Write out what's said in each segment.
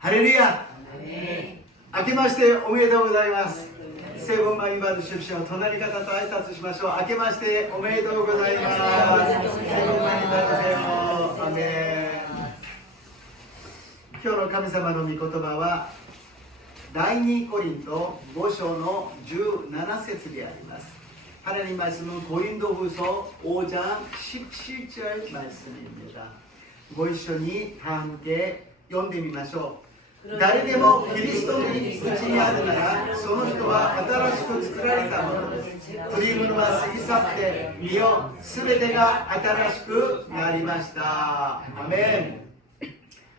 ハレルヤ。明けましておめでとうございます。聖本マイバード出身の隣方と挨拶しましょう。明けましておめでとうございます。聖本マイバード聖本アメン。今日の神様の御言葉は第2コリント5章の17節であります。하나님 말씀은 고린도후서 5장 17절 말씀입니다. 고이션이 다 함께読んでみましょう。誰でもキリストにうちにあるなら、その人は新しく作られたものです。古いものは過ぎ去って見よ、すべてが新しくなりました。アメン。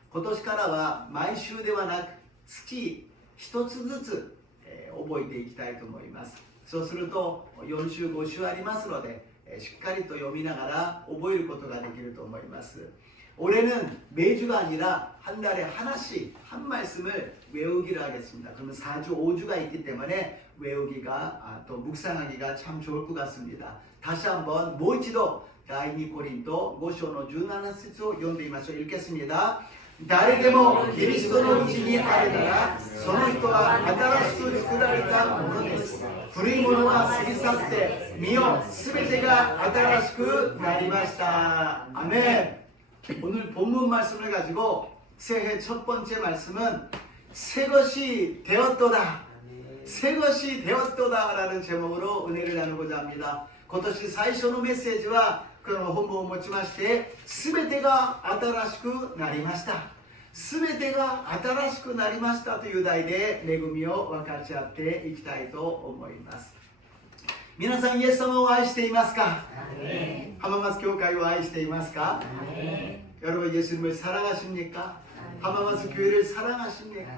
今年からは毎週ではなく月一つずつ、覚えていきたいと思います。そうすると4週5週ありますので、しっかりと読みながら覚えることができると思います。올해는 매주가 아니라 한 달에 하나씩 한 말씀을 외우기로 하겠습니다. 그러면 4주, 5주가 있기 때문에 외우기가 또 묵상하기가 참 좋을 것 같습니다. 다시 한번 모이치도第2コリント5章の17節を読んでみましょう。읽겠습니다. 誰でもキリストのうちにあるなら、その人は新しく作られたものです。古いものは過ぎ去って見よ、すべてが新しくなりました。アメン。 오늘 본문 말씀을 가지고 새해 첫 번째 말씀은 새 것이 되었도다. 새 것이 되었도다 라는 제목으로 은혜를 나누고자 합니다. 今年最初のメッセージはこの本文を持ちまして、すべてが新しくなりました。すべてが新しくなりましたという題で恵みを分かち合っていきたいと思います。皆さんイエス様を愛していますか？浜松教会を愛していますか？여러분 예수님을 사랑하십니까? 하마마스 교회를 사랑하십니까?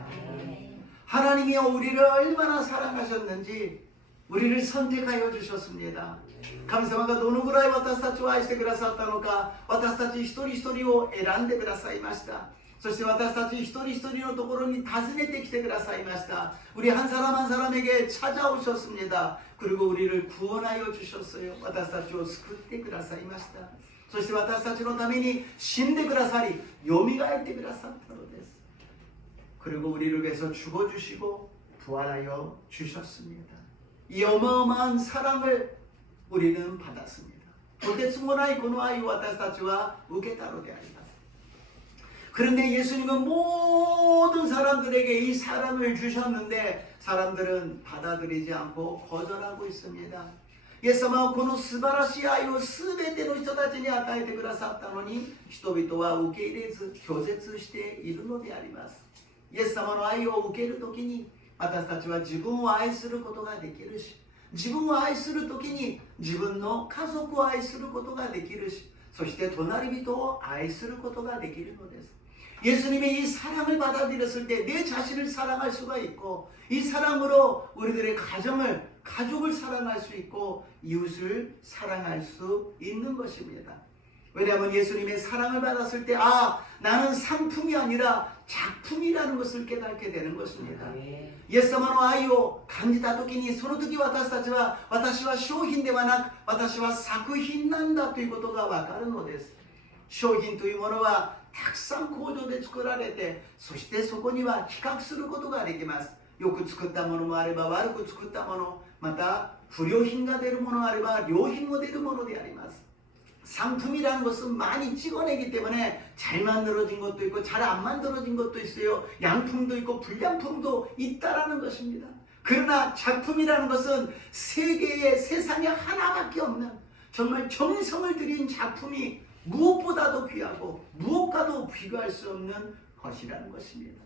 하나님이 우리를 얼마나 사랑하셨는지 우리를 선택하여 주셨습니다. 神様がどのぐらい私たちを愛してくださったのか、私たち一人一人を選んでくださいました。そして私たち一人一人のところに訪ねてきてくださいました。 우리 한 사람 한 사람에게 찾아오셨습니다. 그리고 우리를 구원하여 주셨어요. 私たちを救ってくださいました。 そして私たちのために死んでくださり、よみがえってくださったのです。 그리고 우리를 위해서 죽어주시고 부활하여 주셨습니다. 이 어마어마한 사랑을 우리는 받았습니다. とてつもないこの愛を私たちは受けたのであります。 그런데 예수님은 모든 사람들에게 이 사랑을 주셨는데 사람들은 받아들이지 않고 거절하고 있습니다. イエス様はこの素晴らしい愛をすべての人たちに与えてくださったのに、人々は受け入れず拒絶しているのであります。イエス様の愛を受けるときに、私たちは自分を愛することができるし、自分を愛するときに自分の家族を愛することができるし、そして隣人を愛することができるのです。 예수님의 이 사랑을 받아들였을 때 내 자신을 사랑할 수가 있고, 이 사랑으로 우리들의 가족을 사랑할 수 있고 이웃을 사랑할 수 있는 것입니다. 왜냐하면 예수님의 사랑을 받았을 때 나는 상품이 아니라 작품이라는 것을 깨닫게 되는 것입니다. イエス様の愛を感じた時に、その時私たちは私は商品ではなく私は作品なんだということがわかるのです。商品というものはたくさん工場で作られて、そしてそこには比較することができます。よく作ったものもあれば悪く作ったもの、また不良品が出るものがあれば良品も出るものであります。 상품이라는 것은 많이 찍어내기 때문에 잘 만들어진 것도 있고 잘 안 만들어진 것도 있어요. 양품도 있고 불량품도 있다라는 것입니다. 그러나 작품이라는 것은 세상에 하나밖에 없는 정말 정성을 들인 작품이 무엇보다도 귀하고 무엇과도 비교할 수 없는 것이라는 것입니다.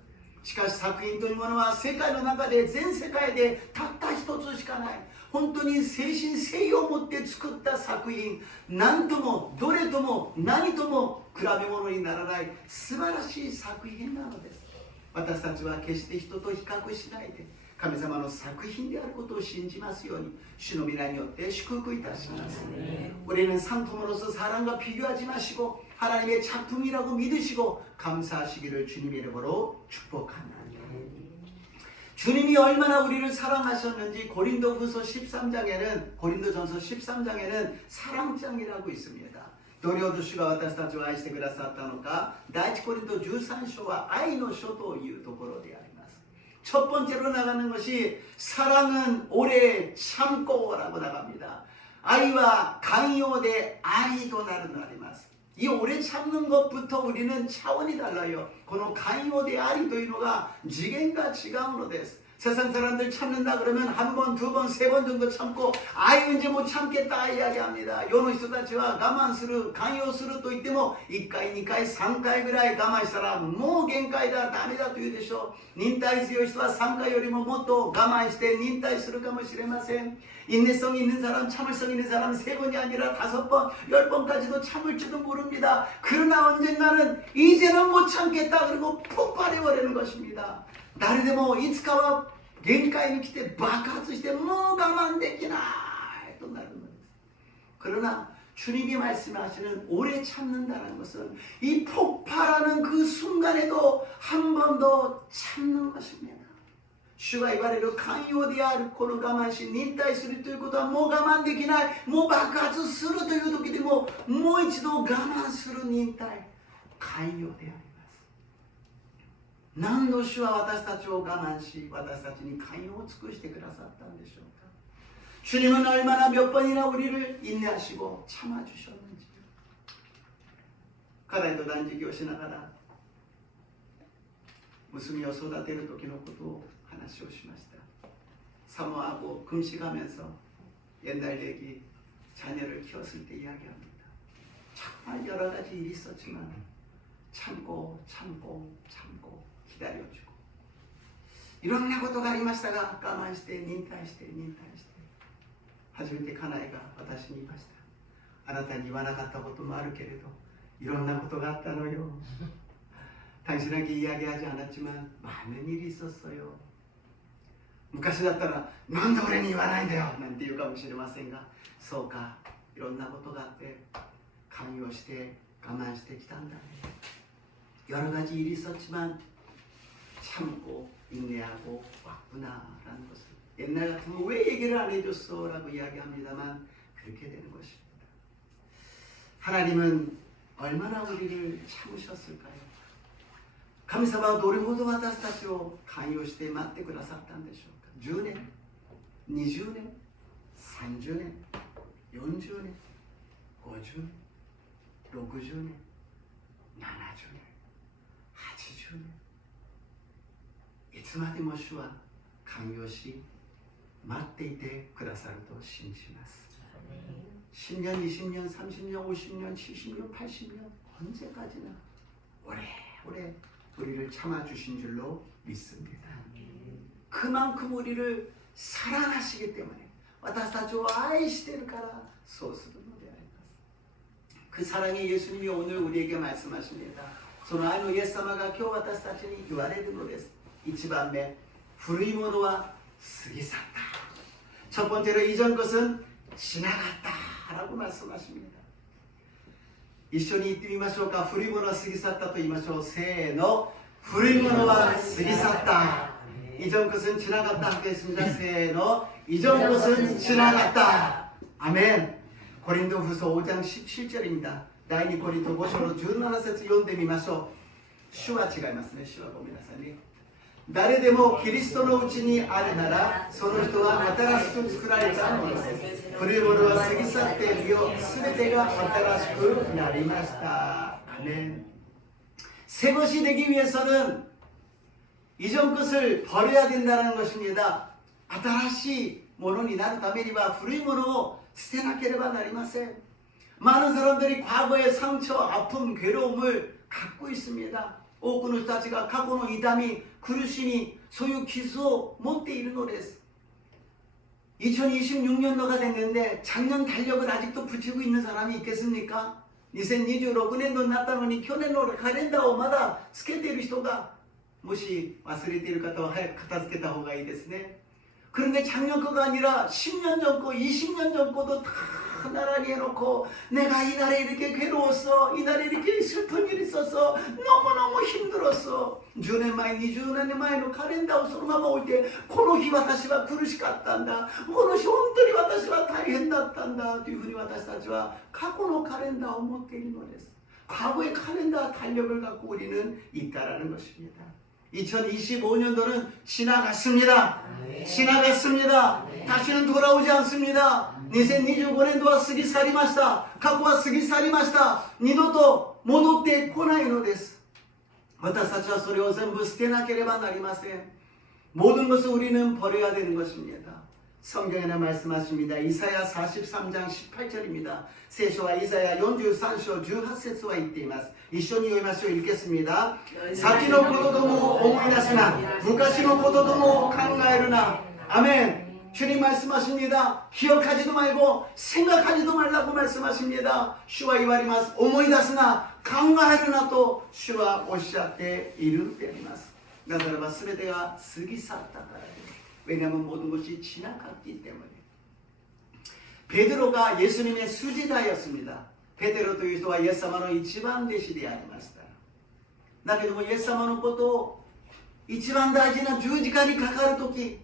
しかし作品というものは世界の中で全世界でたった一つしかない。本当に誠心誠意を持って作った作品、何ともどれとも何とも比べ物にならない素晴らしい作品なのです。私たちは決して人と比較しないで神様の作品であることを信じますように、主の皆によって祝福いたします。 우리는 상품으로서 사람과 비교하지 마시고 하나님의 작품이라고 믿으시고 감사하시기를 주님의 이름으로 축복합니다. 주님이 얼마나 우리를 사랑하셨는지 고린도전서 13장에는 사랑장이라고 있습니다. どれほど主が私たちを愛してくださったのか、第一コリント13章は愛の書というところであります。첫 번째로 나가는 것이 사랑은 오래 참고라고 나갑니다. 아이와 강요대 아이도 나를 말이ます. 이 오래 참는 것부터 우리는 차원이 달라요. この 강요대 아이 というのが次元が違うのです。 세상 사람들 참는다 그러면 한 번, 두 번, 세 번 정도 참고 아유 이제 못 참겠다 이야기합니다. 요런人たちは我慢する、강요すると言っても1回、2回、3回ぐらい我慢したらもう限界だ、ダメだと言うでしょう。忍耐強い人は3回よりももっと我慢して忍耐するかもしれません。 인내성 있는 사람, 참을성 있는 사람 3번이 아니라 5번, 10번까지도 참을지도 모릅니다. 그러나 언젠가는 이제는 못 참겠다 그리고 폭발해버리는 것입니다. 誰でもいつかは限界に来て爆発してもう我慢できないとなるのです。 그러나 주님이 말씀하시는 오래 참는다는 것은 이 폭발하는 그 순간에도 한 번 더 참는 것입니다. 主が言われる寛容であるこの我慢し忍耐するということはもう我慢できない、もう爆発するという時でももう一度我慢する忍耐、寛容であります。 何度主は私たちを我慢し私たちに寛容を尽くしてくださったんでしょうか。 주님은 얼마나 몇 번이나 우리를 인내하시고 참아주셨는지. 家内と断食をしながら娘を育てる時のことを話をしました。 사모하고 금식하면서 옛날 얘기, 자녀를 키웠을 때 이야기합니다. 정말 여러 가지 일이 있었지만 참고 기다려주고 いろんなことがありましたが我慢して忍耐して初めて家内が私に言いました。あなたに言わなかったこともあるけれどいろんなことがあったのよ。 당신에게 이야기하지 않았지만 많은 일이 있었어요. 昔だったらなんで俺に言わないんだよなんて言うかもしれませんが、そうか、いろんなことがあって関与して我慢してきたんだね。 여러 가지 일이 있었지만 참고 인내하고 왔구나라는 것을 옛날 같으면 왜 얘기를 안 해줬어 라고 이야기합니다만 그렇게 되는 것입니다. 하나님은 얼마나 우리를 참으셨을까요? 神様はどれほど私たちを寛容して待ってくださったんでしょうか。 10年、20年、30年、40年、50年、60年、70年、80年、いつまでも主は寛容し待っていてくださると信じます。 10년, 20년, 30년, 50년, 70년, 80년 언제까지나 오래오래 우리를 참아주신 줄로 믿습니다. 그만큼 우리를 사랑하시기 때문에 私たちを愛しているからそうするのであります。 그 사랑의 예수님이 오늘 우리에게 말씀하십니다. その愛のイエス様が今日私たちに言われるのです。 1番目、古いものは過ぎ去った。 첫 번째로 이전 것은 지나갔다라고 말씀하십니다. 一緒に言ってみましょうか。古いものは過ぎ去ったと言いましょう。せーの。古いものは過ぎ去った。 이전 것은 지나갔다 함께 했습니다. 세 너 이전 것은 지나갔다. 아멘. 고린도후서 5장 17절입니다. 第2コリント5章の17節読んでみましょう。主は違いますね。主はごめんなさいね。誰でもキリストのうちにあるならその人は新しく作られたものです。古いものは過ぎ去ってみよすべてが新しくなりました。아멘. 새 것이 되기 위해서는 이전 것을 버려야 된다는 것입니다. 新しいものになるためには古いものを捨てなければなりません。 많은 사람들이 과거의 상처, 아픔, 괴로움을 갖고 있습니다. 多くの人たちが過去の痛み、苦しみ、そういう傷を持っているのです。 2026년도가 됐는데 작년 달력을 아직도 붙이고 있는 사람이 있겠습니까? 2026年度になったのに去年のカレンダーをまだつけている人がもし忘れている方は早く片付けた方がいいですね。 그런데 작년 거가 아니라 10년 전 거, 20년 전 거도 다 나란히 해놓고 내가 이날에 이렇게 괴로웠어, 이날에 이렇게 슬픈 일이 있었어, 너무너무 힘들었어, 10年前20年前のカレンダーをそのまま置いて、この日私は苦しかったんだ、この日本当に私は大変だったんだというふうに私たちは過去のカレンダーを持っているのです。 과거의 카렌더 달력을 갖고 우리는 있다라는 것입니다. 2025년도는 지나갔습니다. 지나갔습니다. 다시는 돌아오지 않습니다. 2025年度は過ぎ去りました。過去は過ぎ去りました。二度と戻ってこないのです。私たちはそれを全部捨てなければなりません。 모든 것을 우리는 버려야 되는 것입니다. 성경에는 말씀하십니다. 이사야 43장 18절입니다. 세쇼와 이사야 43章 18節は言っています。一緒に読みましょう。읽겠습니다. 先のことどもを思い出すな。昔のことどもを考えるな。아멘. 주님 말씀하십니다. 기억하지도 말고 생각하지도 말라고 말씀하십니다. 주와 이와리마스 오모이다스나 강가하르나 또 주와 오시아테 이르되리마스. 나더라바 스베데가 스기사타가라. 왜냐하면 모든 것이 지나갔기 때문에. 베드로가 예수님의 수제자였습니다. 베드로という人はイエス様の一番弟子でありました。だけどもイエス様のことを一番大事な十字架にかかるとき、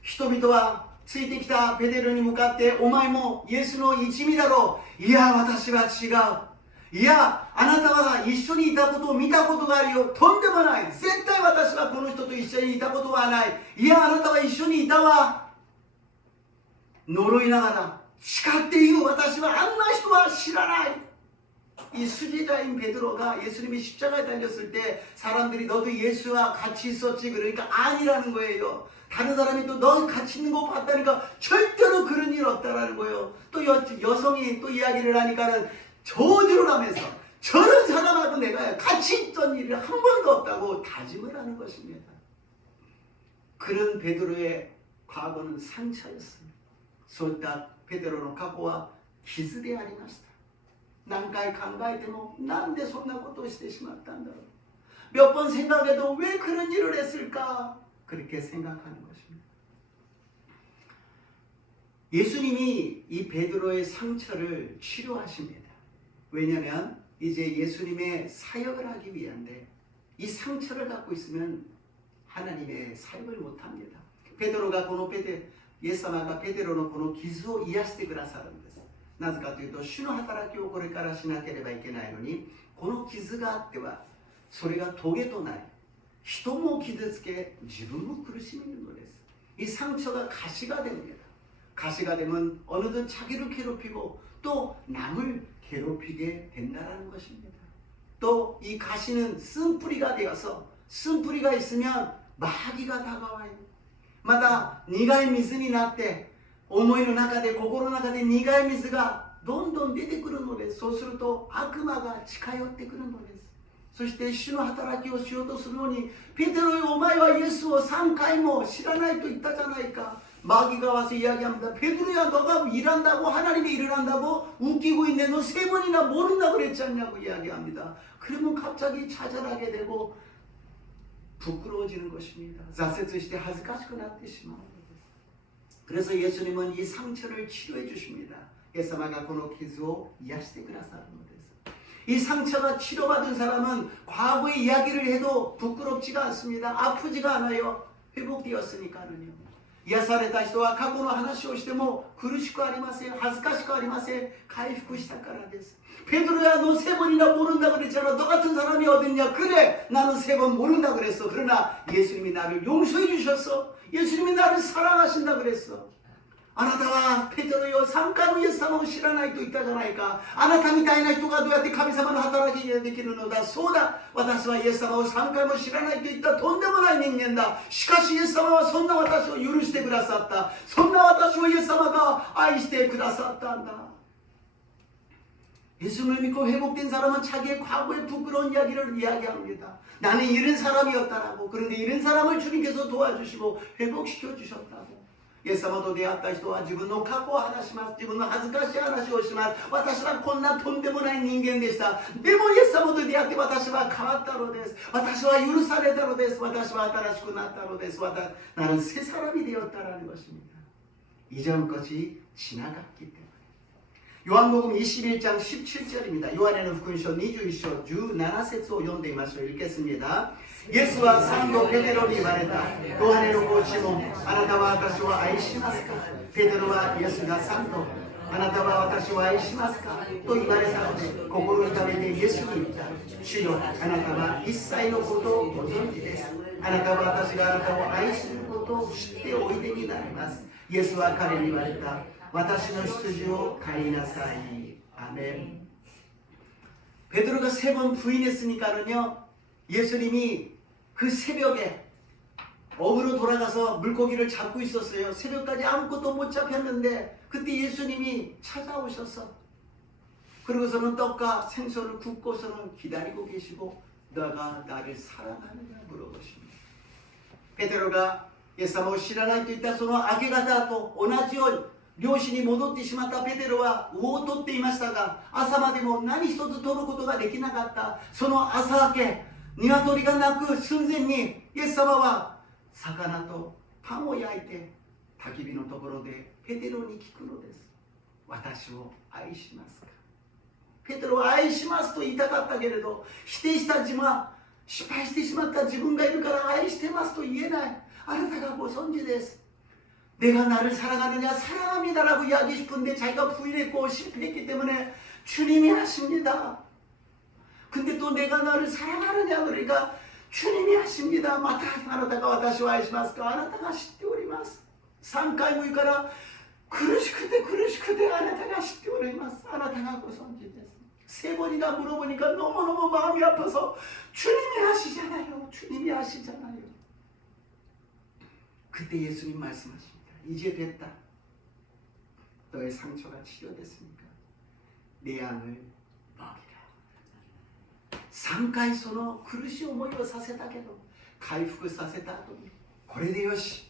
人々はついてきたペテロに向かって、お前もイエスの一味だろう。いや、私は違う。いや、あなたは一緒にいたことを見たことがあるよ。とんでもない。絶対私はこの人と一緒にいたことはない。いや、あなたは一緒にいたわ。呪いながら、誓って言う。私はあんな人は知らない。이 수제자인 베드로가 예수님이 십자가에 달렸을 때 사람들이 너도 예수와 같이 있었지 그러니까 아니라는 거예요. 다른 사람이 또 너 같이 있는 거 봤다니까 절대로 그런 일 없다라는 거예요. 또 여성이 또 이야기를 하니까는 저주를 하면서 저런 사람하고 내가 같이 있던 일이 한 번도 없다고 다짐을 하는 것입니다. 그런 베드로의 과거는 상처였습니다. そういったペテロの過去は傷でありました。何回考えてもなんでそんなことをしてしまったんだろう。몇 번 생각해도 왜 그런 일을 했을까? 그렇게 생각하는 것입니다. 예수님이 이 베드로의 상처를 치료하십니다. 왜냐하면 이제 예수님의 사역을 하기 위한데 이 상처를 갖고 있으면 하나님의 사역을 못합니다. 베드로가 この イエス様がペテロのこの傷を癒してくださるんです。なぜかというと、主の働きをこれからしなければいけないのに、この傷があってはそれが棘となり、人も傷つけ自分も苦しめるのです。이 상처가 가시가 됩니다. 가시가 되면 어느덧 자기를 괴롭히고 또 남을 괴롭히게 된다는 것입니다. 또 이 가시는 쓴뿌리가 되어서 쓴뿌리가 있으면 마귀가 다가와요. また苦い水になって思いの中で心の中で苦い水がどんどん出てくるのです。そうすると悪魔が近寄ってくるのです。そして主の働きをしようとするのに、ペテロよ、お前はイエスを3回も知らないと言ったじゃないか。 마귀가 와서 이야기합니다. 베드로야, 너가 일한다고 하나님의 일을 한다고 웃기고 있네. 너 3번이나 모른다고 그랬지 않냐고 이야기합니다. 그러면 갑자기 좌절하게 되고 부끄러워지는 것입니다. 挫折して恥ずかしくなってしまうのです。 그래서 예수님은 이 상처를 치료해 주십니다. 예수님가 この傷を癒してくださるのです。 이 상처가 치료받은 사람은 과거의 이야기를 해도 부끄럽지가 않습니다. 아프지가 않아요. 회복되었으니까는요. 癒された人は過去の話をしても苦しくありません。恥ずかしくありません。回復したからです。 베드로야, 너 3번이나 모른다 그랬잖아. 너 같은 사람이 어딨냐? 그래, 나는 3번 모른다 그랬어. 그러나 예수님이 나를 용서해 주셨어. 예수님이 나를 사랑하신다 그랬어. あなたはペテロよ、3回もイエス様を知らないと言ったじゃないか。あなたみたいな人がどうやって神様の働きができるのだ。そうだ、私はイエス様を3回も知らないと言ったとんでもない人間だ。しかしイエス様はそんな私を許してくださった。そんな私をイエス様が愛してくださったんだ。 예수님을 믿고 회복된 사람은 자기의 과거의 부끄러운 이야기를 이야기합니다. 나는 이런 사람이었다라고. 그런데 이런 사람을 주님께서 도와주시고 회복시켜 주셨다고. イエス様と出会った人は自分の過去を話します。自分の恥ずかしい話をします。私はこんなとんでもない人間でした。でもイエス様と出会って私は変わったのです。私は許されたのです。私は新しくなったのです。나는 새 사람이 되었다라는 것입니다. 이전 것이 지나갔기 때문에. 요한복음 21장 17절입니다. 요한의福音書 21章 17節を読んでみましょう。 읽겠습니다. 예수와 사도 베드로니 말했다. 또 하나 놓고 시몬, あなたは私を愛しますか? 베드로와 예수가 사도, あなたは私を愛しますか? 또言われたので心痛めてイエスに言った。主よ、あなたは一切のことをご存知です。あなたは私があなたを愛することを知っておいでになります。イエスは彼に言われた。私の羊を飼いなさい。アメン。 베드로가 3번 부인했으니까는요, 예수님이 그 새벽에 어부로 돌아가서 물고기를 잡고 있었어요. 새벽까지 아무것도 못 잡혔는데 그때 예수님이 찾아오셔서 그러고서는 떡과 생선을 굽고서는 기다리고 계시고 너가 나를 사랑하느냐 물어보십니다. 베드로가 イエス様を知らないと言ったその明け方と同じように漁師に戻ってしまったペテロは魚を取っていましたが、朝までも何一つ取ることができなかった。その朝明け、鶏が鳴く寸前にイエス様は魚とパンを焼いて焚き火のところでペテロに聞くのです。私を愛しますか？ペテロは愛しますと言いたかったけれど、否定した自分は失敗してしまった自分がいるから愛してますと言えない。あなたがご存知です。 내가 나를 사랑하느냐? 사랑합니다라고 이야기하고 싶은데 자기가 부인했고 실패했기 때문에 주님이 하십니다. 근데 또 내가 나를 사랑하느냐? 그러니까 주님이 하십니다. 마타 아나타가 와타시와 아이시마스까? 아나타가 시tteおります. 3回も言うから苦しくてあなたが知っております. 아나타가ご存知です. 3번이나 물어보니까 너무너무 마음이 아파서 주님이 하시잖아요. 주님이 하시잖아요. 그때 예수님 말씀하십니다. 이제 됐다. 너의 상처가 치료됐으니까 내 양을 먹이라. 3回その苦しい思いをさせたけど回復させた後にこれでよし、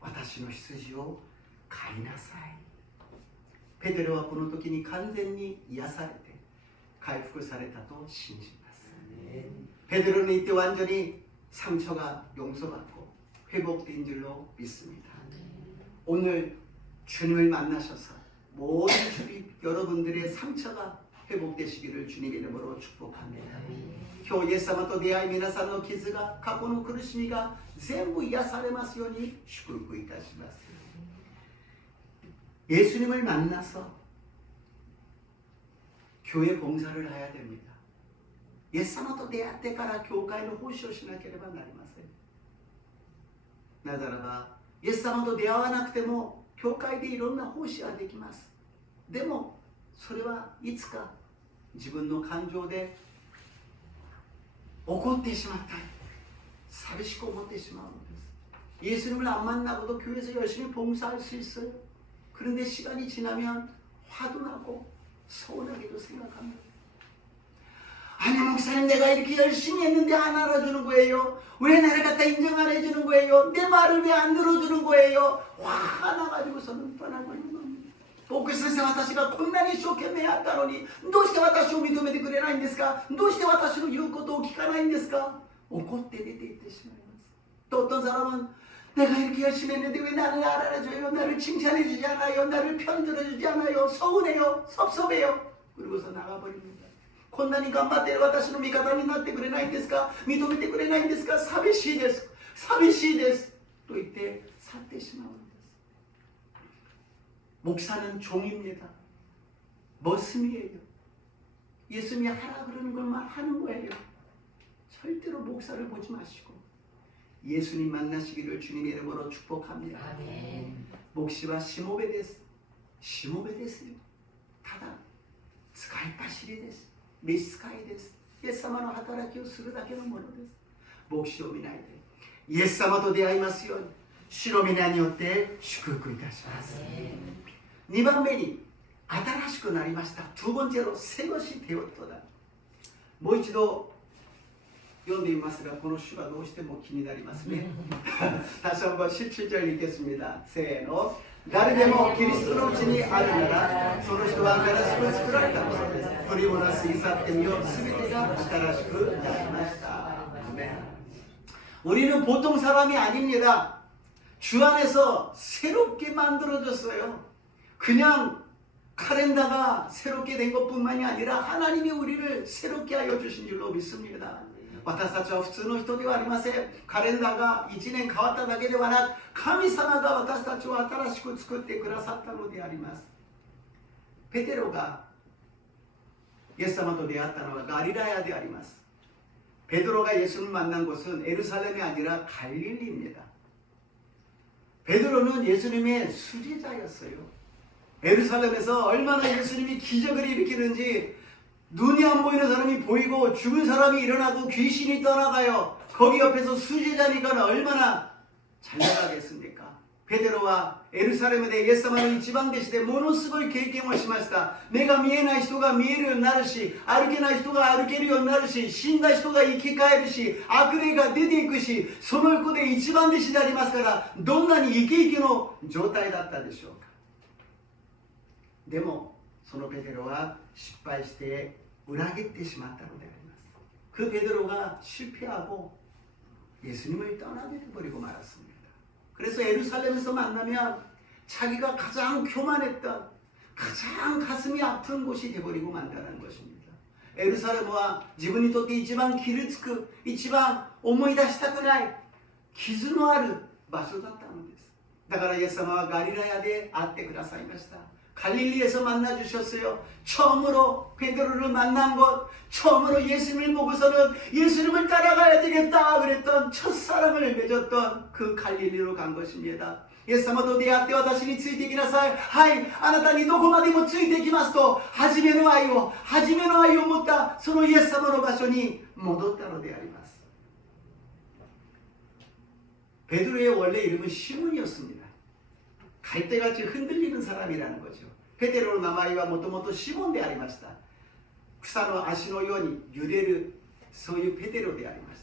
私の羊を飼いなさい。ペテロはこの時に完全に癒されて回復されたと信じます。베드로는 이때 완전히 상처가 용서받고 회복된 줄로 믿습니다. 오늘 주님을 만나셔서 모든 주님 여러분들의 상처가 회복되시기를 주님의 이름으로 축복합니다. 今日イエス様と出会い皆さんの傷が過去の苦しみが全部癒されますように祝福いたします。 예수님을 만나서 교회 봉사를 해야 됩니다. イエス様と出会ってから教会の奉仕をしなければなりません。なぜならばイエス様と出会わなくても教会でいろんな奉仕ができます。でもそれはいつか自分の感情で怒ってしまったり寂しく思ってしまうのです。 예수님을 안 만나고도 교회에서 열심히 봉사할 수 있어요. 그런데 시간이 지나면 화도 나고 서운하게도 생각합니다. 아니 목사님 내가 이렇게 열심히 했는데 안 알아주는 거예요. 왜 나를 갖다 인정 안 해주는 거예요. 내 말을 왜 안 들어주는 거예요. 화가 나가지고서는 떠나고 있는 겁니다. 牧師先生私がこんなに一生懸命やったのにどうして私を認めてくれないんですか。どうして私の言うことを聞かないんですか。怒って出て行ってしまいます。또 어떤 사람은 내가 이렇게 열심히 했는데 왜 나를 알아줘요. 나를 칭찬해주지 않아요. 나를 편들어주지 않아요. 서운해요. 섭섭해요. 그러고서 나가버립니다. こんなに頑張っている私の味方になってくれないんですか。認めてくれないんですか。寂しいです。寂しいです。と言って去ってしまうんです。 목사는 종입니다. 머슴이에요. 예수님이 하라 그러는 것만 하는 거예요. 절대로 목사를 보지 마시고 예수님 만나시기를 주님의 이름으로 축복합니다. 아멘. 목시와 시모베 데스. 시모베 데스요. 타다. 스카이 파시리 데스. 召使いです。イエス様の働きをするだけのものです。牧師を見ないでイエス様と出会いますように主の皆によって祝福いたします。2番目に新しくなりました。두 번째로 새것이 되었도다. もう一度読んでみますがこの主がどうしても気になりますね。다시 한번 17절 읽겠습니다. せーの。誰でもキリストのうちにあるならその人は新しく作られたものです。古いものは過ぎ去ってみよう。すべてが新しくなりました。우리는 보통 사람이 아닙니다. 주 안에서 새롭게 만들어졌어요. 그냥 카렌다가 새롭게 된 것뿐만이 아니라 하나님이 우리를 새롭게 하여 주신 줄로 믿습니다. 私たちは普通の人ではありません。カレンダーが1年変わっただけではなく、神様が私たちを新しく作ってくださったのであります。ペテロがイエス様と出会ったのはガリラヤであります。베드로가 예수를 만난 곳은 예루살렘이 아니라 갈릴리입니다. 베드로는 예수님의 수제자였어요. 예루살렘에서 얼마나 예수님이 기적을 일으키는지, 눈이 안 보이는 사람이 보이고 죽은 사람이 일어나고 귀신이 떠나가요. 거기 옆에서 수제자니까 얼마나 잘 나가겠습니까? 베드로와 예루살렘에 대해イエス様の一番弟子でものすごい経験をしました。目が見えない人が見えるようになるし、歩けない人が歩けるようになるし、死んだ人が生き返るし、悪霊が出ていくし、その横で一番弟子でありますから、どんなにイケイケの状態だったでしょうか。でもそのペテロは失敗して裏切ってしまったのであります。그 베드로가 실패하고 예수님을 떠나버리고 말았습니다. 그래서 예루살렘에서 만나면 자기가 가장 교만했던, 가장 가슴이 아픈 곳이 되어버리고 만다는 것입니다. 예루살렘과 自分にとって一番傷つく、一番思い出したくない傷のある場所だったのです。だからイエス様はガリラヤで会ってくださいました。 갈릴리에서 만나주셨어요. 처음으로 베드로를 만난 곳, 처음으로 예수님을 보고서는 예수님을 따라가야 되겠다 그랬던 첫사랑을 맺었던 그 갈릴리로 간 것입니다. イエス様と出会って私についてきなさい。はい、あなたにどこまでもついてきますと、初めの愛を持ったそのイエス様の場所に戻ったのであります。 베드로의 원래 이름은 시몬이었습니다. 갈대같이 흔들리는 사람이라는 거죠. 베드로의名前はもともとシモンでありました。草の足のように揺れる、そういうペテロでありまし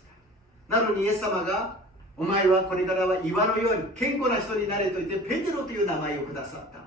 た。なのにイエス様が、お前はこれからは岩のように健康な人になれと言ってペテロという名前をくださった。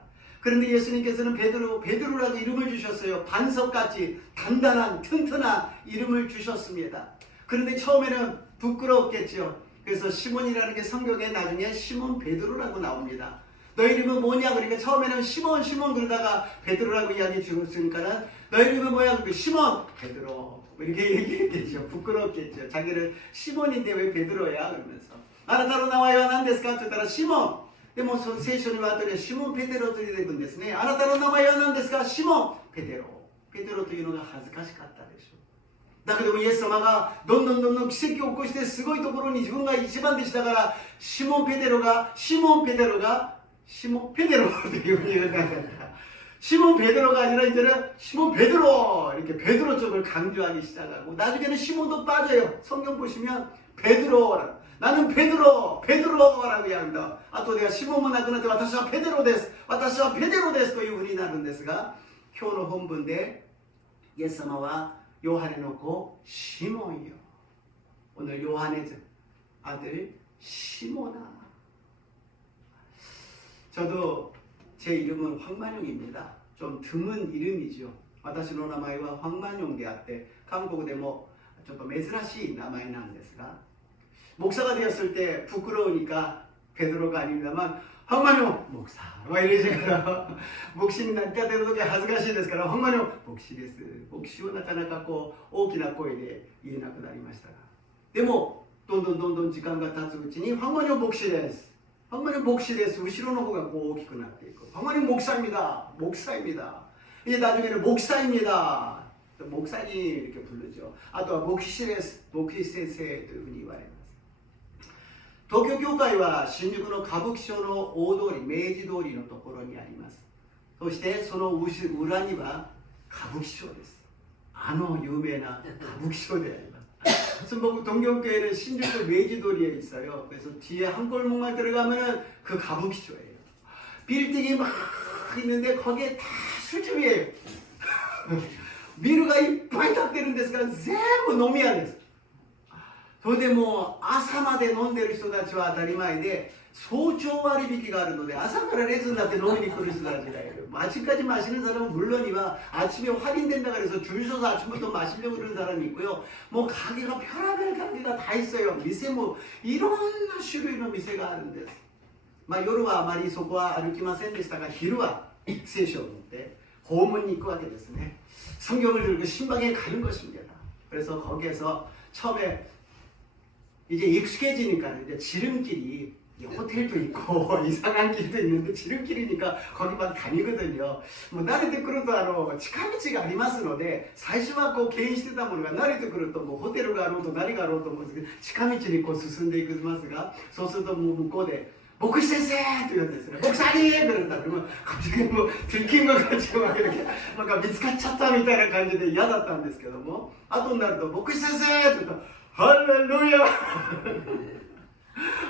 그런데 예수님께서는 베드로라고 이름을 주셨어요. 반석같이 단단한 튼튼한 이름을 주셨습니다. 그런데 처음에는 부끄러웠겠죠. 그래서 시몬이라는 게 성경에 나중에 시몬 베드로라고 나옵니다. 너 이름은 뭐냐? 그러니까 처음에는 시몬 그러다가 베드로라고 이야기 주었으니까는 너 이름은 뭐야? 그러니까 시몬 베드로 이렇게 얘기했겠죠. 부끄럽겠죠. 자기를 시몬인데 왜 베드로야? 그러면서 아나타로 나와요 난데스까? 했더라 시몬. でもその聖書には後でシモン・ペテロと出てくるんですね。あなたの名前は何ですか？シモン・ペテロ。ペテロというのが恥ずかしかったでしょう。だけどもイエス様がどんどん奇跡を起こしてすごいところに自分が一番でしたから、シモン・ペテロというふうに言われた。시몬 베드로가 아니라 이제는 시몬 베드로 이렇게 베드로 쪽을 강조하기 시작하고 나중에는 시몬도 빠져요. 성경 보시면 베드로 나는 베드로라고 합니다. あとではシモンもなくなって私はペテロですというふうになるんですが、今日の本文でイエス様はヨハネの子シモンよ. 오늘 요한의 아들 시몬아. 저도 제 이름은 황만용입니다. 좀 드문 이름이죠. 私の名前は황만용であって 韓国でもちょっと珍しい名前なんですが 목사가 되었을 때 부끄러우니까 베드로가 아닙니다만 황만용 목사 이러시고요. 목신이 나니까 되는 게恥ずかしいですから 황만용 목시です. 목시をなかなかこう大きな声で言えなくなりましたがでもどんどん時間が経つうちに 황만용 목시です. 황만용 목시です. 後ろの方がこう大きくなっていく. 황만용 목사입니다. 이제 나중에는 목사입니다. 목사님 이렇게 부르죠. 아とは 목시です. 목시先生というふうに言われます. 東京教会は新宿の歌舞伎町の大通り、明治通りのところにあります。そしてその裏には歌舞伎町です。あの有名な歌舞伎町であります。 순복 동경교회는 신주도 메이지도리에 있어요. 그래서 뒤에 한 골목만 들어가면은 그 가부키초예요. 빌딩이 막 있는데 거기에 다 술집이에요. 미루가 이빨 딱 되는 데서가 전부飲み屋です. それでもう朝まで飲んでる人たちは当たり前で早朝割引があるので朝からレッスンだって飲みに来る人たちがいる. 아침까지 마시는 사람은 물론이와 아침에 할인된다 그래서 줄 서서 아침부터 마시려고 그러는 사람이 있고요. 뭐 가게가 별의별 가게가 다 있어요. 미세 뭐 이런種類の 店があるんです。まあ夜はあまりそこは歩きませんでしたが昼は聖書を持って訪問に行くわけですね。성경을 들고 신방에 가는 것입니다. 그래서 거기에서 처음에 이제 익숙해지니까 이제 지름길이 호텔도 있고 이상한 길도 있는데 지름길이니까 거기 막 다니거든요. もう慣れてくると近道がありますので、最初はこう敬遠してたものが慣れてくるともうホテルがあろうと何があろうと思うんですけど、近道にこう進んでいきますが、そうするともう向こうで牧師先生と言うんですね。牧師兄그런다 그러면 갑자기 뭐 들킨 것 같이 막 이렇게 뭔가 見つかっちゃったみたいな感じで嫌だったんですけども、後になると牧師先生と言うとハレルヤ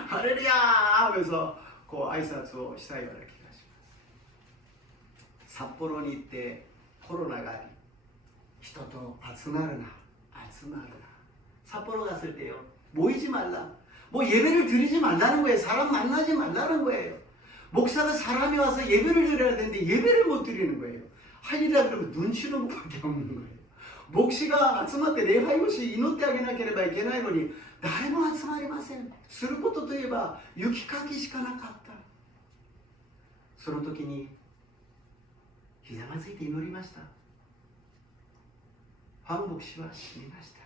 ハレルヤ하면서 그挨拶をしたような気がします。札幌に行ってコロナがあり、人と集まるな、集まるな。 삿포로 갔을 때요, 모이지 말라. 뭐 예배를 드리지 말라는 거예요. 사람 만나지 말라는 거예요. 목사가 사람이 와서 예배를 드려야 되는데 예배를 못 드리는 거예요. 하리라 그러면 눈치는 것밖에 없는 거예요. 목시가 集まって礼拝をし祈ってあげなければいけないのに誰も集まりません。することといえば雪かきしかなかった。その時にひざまずいて祈りました。황牧師は死にました。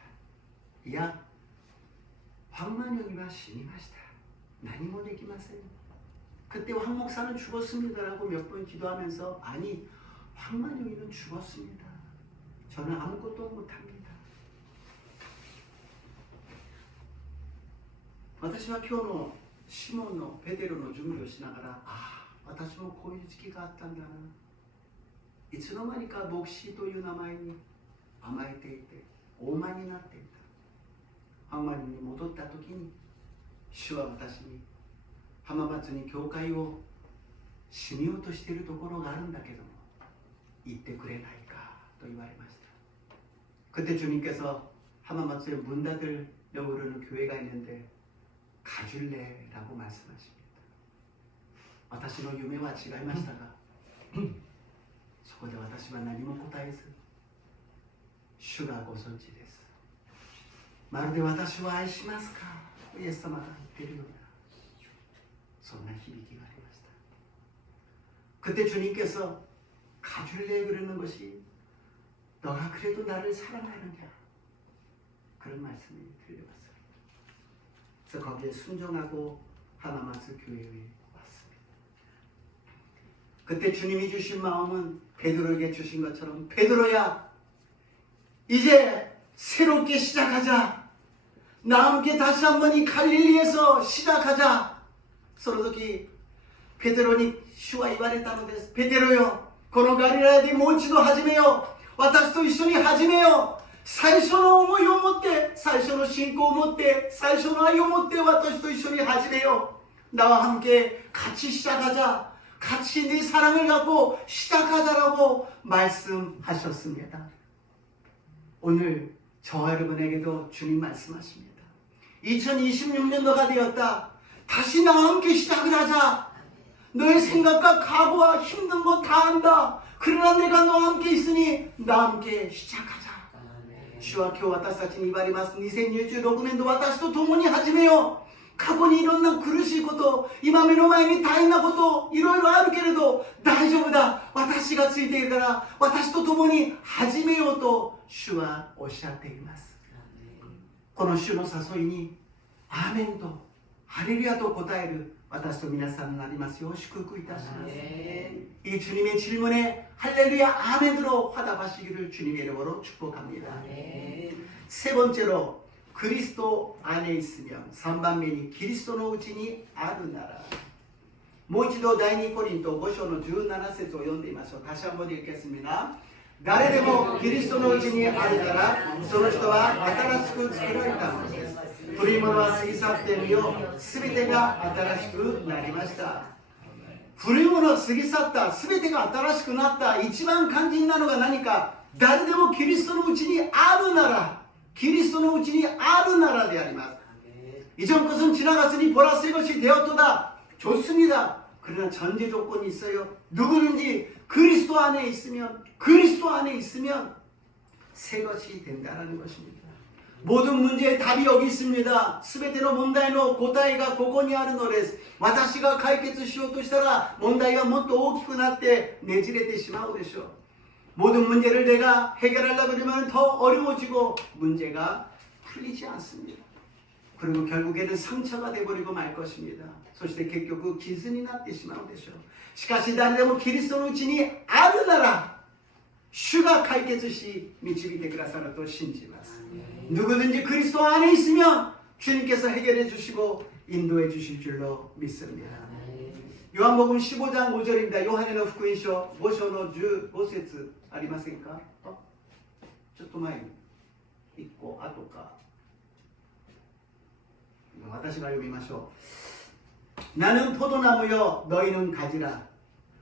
いや、황만영이가 신임하시다. 나니 못 되기마세요. 그때 황 목사는 죽었습니다라고 몇 번 기도하면서 아니, 황만영이는 죽었습니다. 저는 아무것도 못합니다. 私は今日のシモンのペテロの準備をしながら、ああ、私もこういう時期があったんだな。いつの間にか牧師という名前に甘えていて、傲慢になっていた。 황만영이 に戻った時に主は私に浜松に教会を閉めようとしているところがあるんだけども行ってくれないかと言われました。 그때 주님께서浜松에 문 닫으려고 그러는 교회가 있는데 가줄래라고 말씀하십니다. 私の夢は違いましたがそこで私は何も答えず主がご存知です。 まるで私を愛しますかとイエス様が言っているようなそんな響きがありました。 그때 주님께서 가줄래 그러는 것이 너가 그래도 나를 사랑하느냐 그런 말씀이 들려왔어요. 그래서 거기에 순종하고 하나마스 교회에 왔습니다. 그때 주님이 주신 마음은 베드로에게 주신 것처럼 베드로야 이제 새롭게 시작하자. 나 함께 다시 한번 이 갈릴리에서 시작하자. その時ペテロに主は言われたのです。ペテロよ、このガリラヤでもう一度始めよう。私と一緒に始めよう。最初の思いを持って、最初の信仰を持って、最初の愛を持って私と一緒に始めよう。 나와 함께 같이 시작하자. 같이 네 사랑을 갖고 시작하자라고 말씀하셨습니다. 오늘 저와 여러분에게도 주님 말씀하십니다. 2026년도가 되었다. 다시 나와 함께 시작을 하자. 너의 생각과 각오와 힘든 거 다 안다. 그러나 내가 너와 함께 있으니 나와 함께 시작하자. 主は今日私たちに言われます。2026年度私と共に始めよう。過去にいろんな苦しいこと、今目の前に大変なこと、いろいろあるけれど大丈夫だ。私がついているから私と共に始めようと主はおっしゃっています。この主の誘いにアーメンとハレルヤと答える私と皆さんになりますよう祝福いたします。이 주님의 질문에 할렐루야 아멘으로 화답하시기를 주님의 이름으로 축복합니다. 세 번째로 그리스도 안에 있으면 3番目に 그리스도의 うちにあるなら もう一度第2コリント5章の17節を読んでみましょう。다시 한번 읽겠습니다. 誰でもキリストのうちにあるならその人は新しく作られたものです。古いものは過ぎ去ってみよう。すべてが新しくなりました。古いものは過ぎ去った。すべてが新しくなった。一番肝心なのが何か。誰でもキリストのうちにあるなら、キリストのうちにあるならであります。 이전 것은 지나갔으니 보라 새 것이 되었도다. 좋습니다. 그러나 전제 조건이 있어요. 누구든지 그리스도 안에 있으면 새 것이 된다는 것입니다. 모든 문제의 답이 여기 있습니다. 全ての問題の答えがここにあるのです。私が解決しようとしたら問題がもっと大きくなってねじれてしまうでしょう。 모든 문제를 내가 해결하려고 그러면 더 어려워지고 문제가 풀리지 않습니다. 그리고 결국에는 상처가 되어버리고 말 것입니다. そして結局傷になってしまうでしょう。しかし誰でもキリストのうちにあるなら主が解決し導いてくださると信じます。 누구든지 그리스도 안에 있으면 주님께서 해결해 주시고 인도해 주실 줄로 믿습니다. 요한복음 15장 5절입니다. 요한의福音書 5章の15節ありませんか？ちょっと前に1個後か私が読みましょう。 나는 포도나무여 너희는 가지라.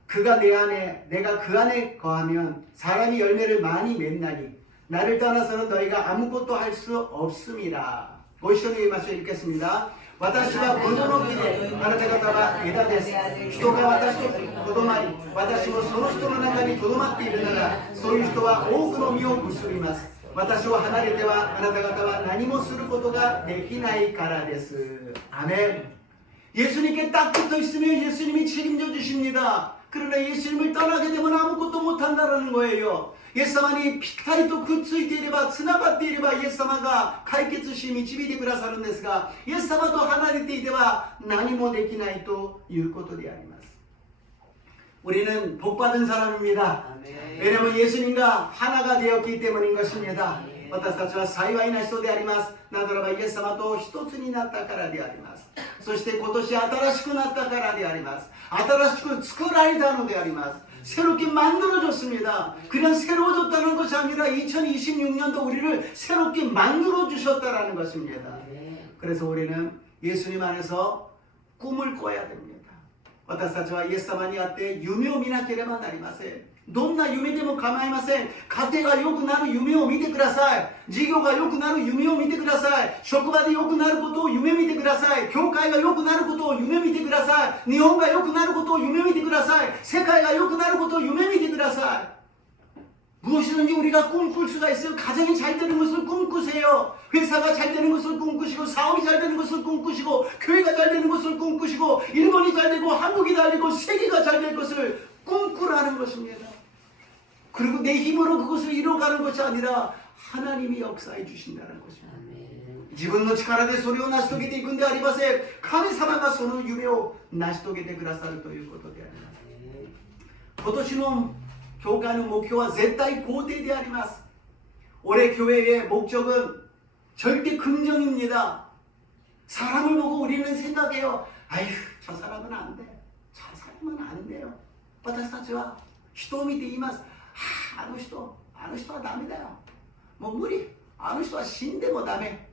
그가 내 안에 내가 그 안에 거하면 사람이 열매를 많이 맺나니 나를 떠나서는 너희가 아무것도 할 수 없음이라. ご一緒に言いましょう。읽겠습니다. 私はブドウの木であなた方は枝です。人が私ととどまり私もその人の中にとどまっているならそういう人は多くの実を結びます。私を離れてはあなた方は何もすることができないからです。 아멘. 예수님께 딱 붙어 있으면 예수님이 책임져 주십니다. 그러나 예수님을 떠나게 되면 아무것도 못한다는 거예요. イエス様にぴったりとくっついていれば、つながっていれば、イエス様が解決し導いてくださるんですが、イエス様と離れていては何もできないということであります。 우리는 복받은 사람입니다. 왜냐하면 예수님과 하나가 되었기 때문인 것입니다. 私たちは幸いな人であります。なぜならばイエス様と一つになったからであります。そして今年新しくなったからであります。新しく作られたのであります。 새롭게 만들어줬습니다. 그냥 새로워졌다는 것이 아니라 2026년도 우리를 새롭게 만들어주셨다는 것입니다. 그래서 우리는 예수님 안에서 꿈을 꿔야 됩니다. 私たちはイエス様にあって夢を見なければなりません。どんな夢でも構いません。家庭が良くなる夢を見てください。事業が良くなる夢を見てください。職場で良くなることを夢見てください。教会が良くなることを夢見てください。日本が良くなることを夢見てください。世界が良くなることを夢見てください。 무엇이든지 우리가 꿈꿀 수가 있어요. 가정이 잘 되는 것을 꿈꾸세요. 회사가 잘 되는 것을 꿈꾸시고 사업이 잘 되는 것을 꿈꾸시고 교회가 잘 되는 것을 꿈꾸시고 일본이 잘 되고 한국이 잘 되고 세계가 잘 될 것을 꿈꾸라는 것입니다. 그리고 내 힘으로 그것을 이뤄가는 것이 아니라 하나님이 역사해 주신다는 것입니다. 自分の力でそれを成し遂げていくんでありません。神様がその夢を成し遂げてくださるということであります。今年の 교회의 목표와 絶対肯定であります。 올해 교회의 목적은 절대 긍정입니다. 사람을 보고 우리는 생각해요. 아휴, 저 사람은 안 돼. 저 사람은 안 돼요. 私たちは人を見て言います。あの人はダメだよ。もう無理。あの人は死んでもダメ。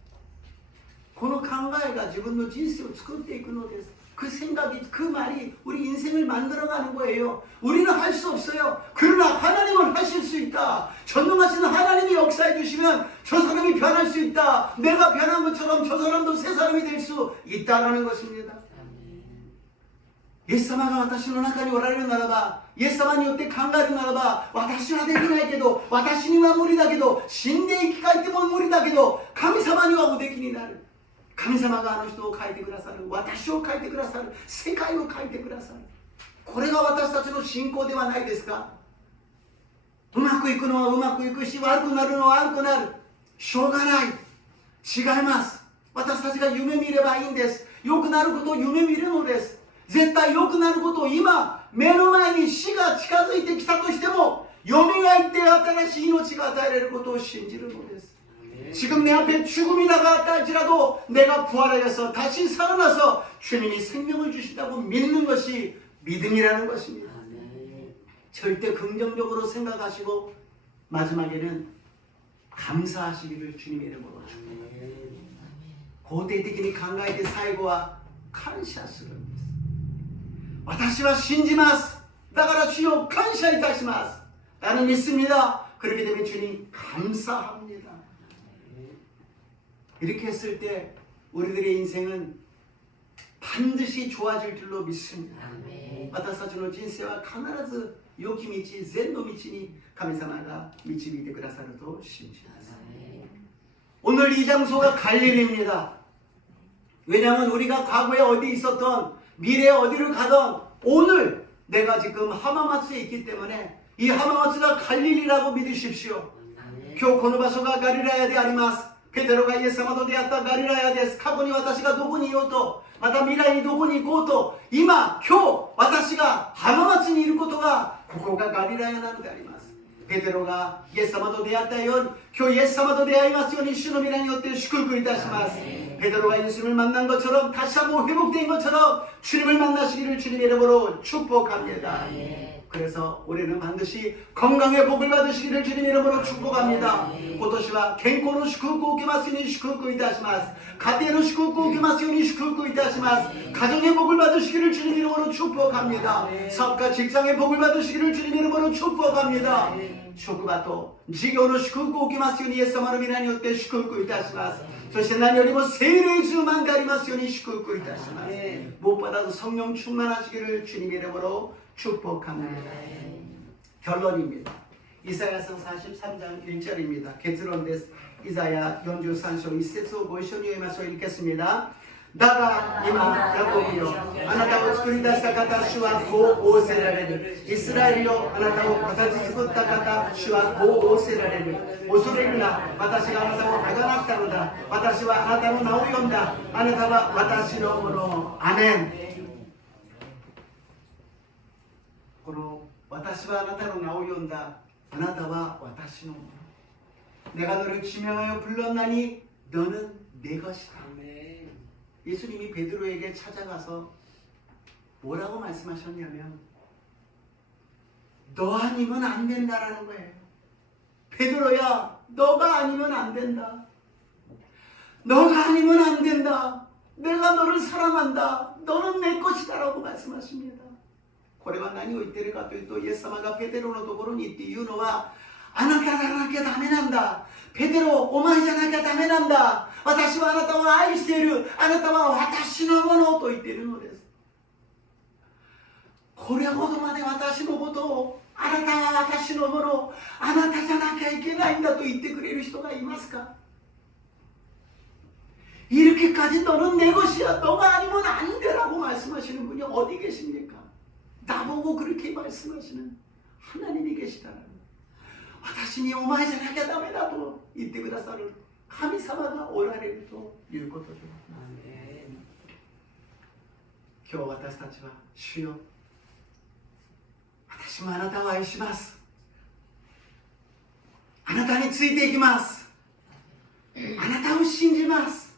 この考えが自分の人生を作っていくのです。 그 생각이, 그 말이 우리 인생을 만들어가는 거예요. 우리는 할 수 없어요. 그러나 하나님은 하실 수 있다. 전능하신 하나님이 역사해 주시면 저 사람이 변할 수 있다. 내가 변한 것처럼 저 사람도 새 사람이 될 수 있다라는 것입니다. イエス様が私の中におられるならば、イエス様によって考えるならば、私はできないけど、私には無理だけど、死んで生き返っても無理だけど、神様にはおできになる。 神様があの人を変えてくださる。私を変えてくださる。世界を変えてくださる。これが私たちの信仰ではないですか？うまくいくのはうまくいくし、悪くなるのは悪くなる。しょうがない。違います。私たちが夢見ればいいんです。良くなることを夢見るのです。絶対良くなることを今、目の前に死が近づいてきたとしても、蘇って新しい命が与えられることを信じるのです。 지금 내 앞에 죽음이 다가왔다 할지라도 내가 부활하여서 다시 살아나서 주님이 생명을 주신다고 믿는 것이 믿음이라는 것입니다. 절대 긍정적으로 생각하시고 마지막에는 감사하시기를 주님의 이름으로 축복합니다. 肯定的に考えて最後は感謝するんです。私は信じます。だから主よ感謝いたします。 나는 믿습니다. 그렇게 되면 주님 감사합니다. 이렇게 했을 때 우리들의 인생은 반드시 좋아질 줄로 믿습니다. 私たちの人生は必ず良き道、善の道に神様が導いてくださると信じます. 오늘 이 장소가 갈릴리입니다. 왜냐하면 우리가 과거에 어디 있었던 미래에 어디를 가던 오늘 내가 지금 하마마스에 있기 때문에 이 하마마츠가 갈릴리라고 믿으십시오. 今日この場所がガリラヤであります。ペテロがイエス様と出会ったガリラヤです。過去に私がどこにいようと、また未来にどこに行こうと、今日私が浜松にいることが、ここがガリラヤなのであります。ペテロがイエス様と出会ったように、今日イエス様と出会いますように、主の皆によって祝福いたします。 베드로가 예수님을 만난 것처럼 다시 한번 회복된 것처럼 주님을 만나시기를 주님의 이름으로 축복합니다. 그래서 올해는 반드시 건강의 복을 받으시기를 주님의 이름으로 축복합니다. 今年は健康の祝福を受けますように祝福いたします。家庭の祝福を受けますように祝福いたします。 가정의 복을 받으시기를 주님의 이름으로 축복합니다. 사업과 직장의 복을 받으시기를 주님의 이름으로 축복합니다. 職場と事業の祝福を受けますようにイエス様の皆によって祝福いたします。 そして何よりも聖霊充満でありますように祝福いたします。 무엇보다도 성령 충만하시기를 주님의 이름으로 축복합니다. 결론입니다. 이사야서 43장 1절입니다. 결론です. 이사야 43장 1節をご一緒に読みましょう。 읽겠습니다. だが今ヤコブよ、あなたを作り出した方、主はこう仰せられる。イスラエルよ、あなたを形作った方、主はこう仰せられる。恐れるな、私があなたをあがなったのだ。私はあなたの名を呼んだ。あなたは私のもの。アメン。この私はあなたの名を呼んだ。あなたは私のもの。 내가 너를 지명하여 불렀나니 너는 내 것이다. 예수님이 베드로에게 찾아가서 뭐라고 말씀하셨냐면 너 아니면 안 된다라는 거예요. 베드로야, 너가 아니면 안 된다. 너가 아니면 안 된다. 내가 너를 사랑한다. 너는 내 것이다라고 말씀하십니다. これは何を言っているかというと、イエス様がペテロのところに行って言うのは、あなたじゃなきゃダメなんだ。ペテロ、お前じゃなきゃダメなんだ。私はあなたを愛している。あなたは私のものと言っているのです。これほどまで私のことを、あなたは私のもの、あなたじゃなきゃいけないんだと言ってくれる人がいますか? 이렇게까지 너는 내 것이야. 너가 아니면 안 되라고 말씀하시는 분이 어디 계십니까? 나보고 그렇게 말씀하시는 하나님이 계시다라는. 私にお前じゃなきゃダメだと言ってくださる神様がおられるということであります。今日私たちは主よ、私もあなたを愛します。あなたについていきます。あなたを信じます。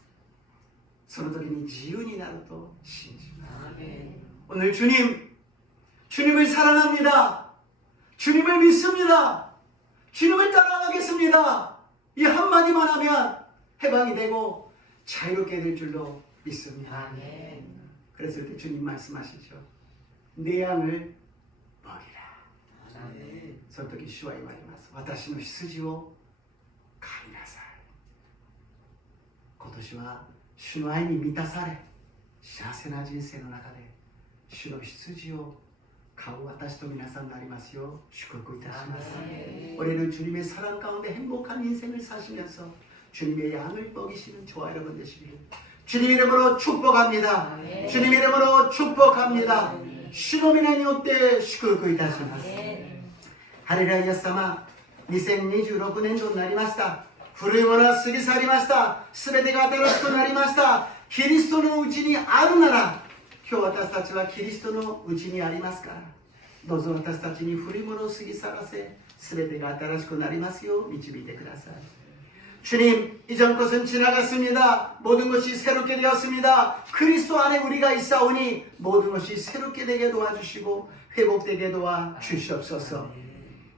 その時に自由になると信じます。오늘 주님을 사랑합니다. 주님을 믿습니다. 주님을 따라가겠습니다. 이 한마디만 하면 해방이 되고 자유롭게 될 줄로 믿습니다. 아멘. 그랬을 때 주님 말씀하시죠. 내 양을 먹이라. 아멘. その時主は言われます。私の羊を飼いなさい。今年は主の愛に満たされ、幸せな人生の中で主の羊を飼う私と皆さんになりますよう祝福いたします。 올해는 주님의 사랑 가운데 행복한 인생을 사시면서 주님의 양을 먹이시는 저와 여러분 되시기를 주님 이름으로 축복합니다. 주님 이름으로 축복합니다. 주님의 이름으로祝福いたします。 ハレルヤイエス様、2026年度になりました。古いものは過ぎ去りました。すべてが新しくなりました。キリストのうちにあるなら、今日私たちはキリストのうちにありますから、どうぞ私たちに古いものを過ぎ去らせ、すべてが新しくなりますよう導いてください。 주님, 이전 것은 지나갔습니다. 모든 것이 새롭게 되었습니다. 그리스도 안에 우리가 있사오니 모든 것이 새롭게 되게 도와주시고 회복되게 도와주시옵소서.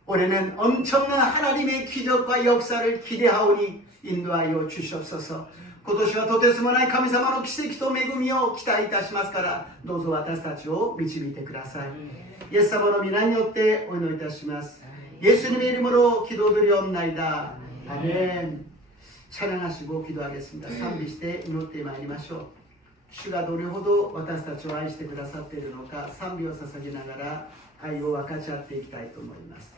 올해는 엄청난 하나님의 기적과 역사를 기대하오니 인도하여 주시옵소서. 今年はとてつもない神様の奇跡と恵みを期待いたしますから、どうぞ私たちを導いてください。イエス様の皆によってお祈りいたします。예수님의 이름으로 기도드리옵나이다. 아멘. 찬양하시고 기도하겠습니다.賛美して祈ってまいりましょう。主がどれほど私たちを愛してくださっているのか、賛美を捧げながら愛を分かち合っていきたいと思います。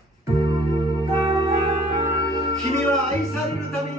君は愛されるために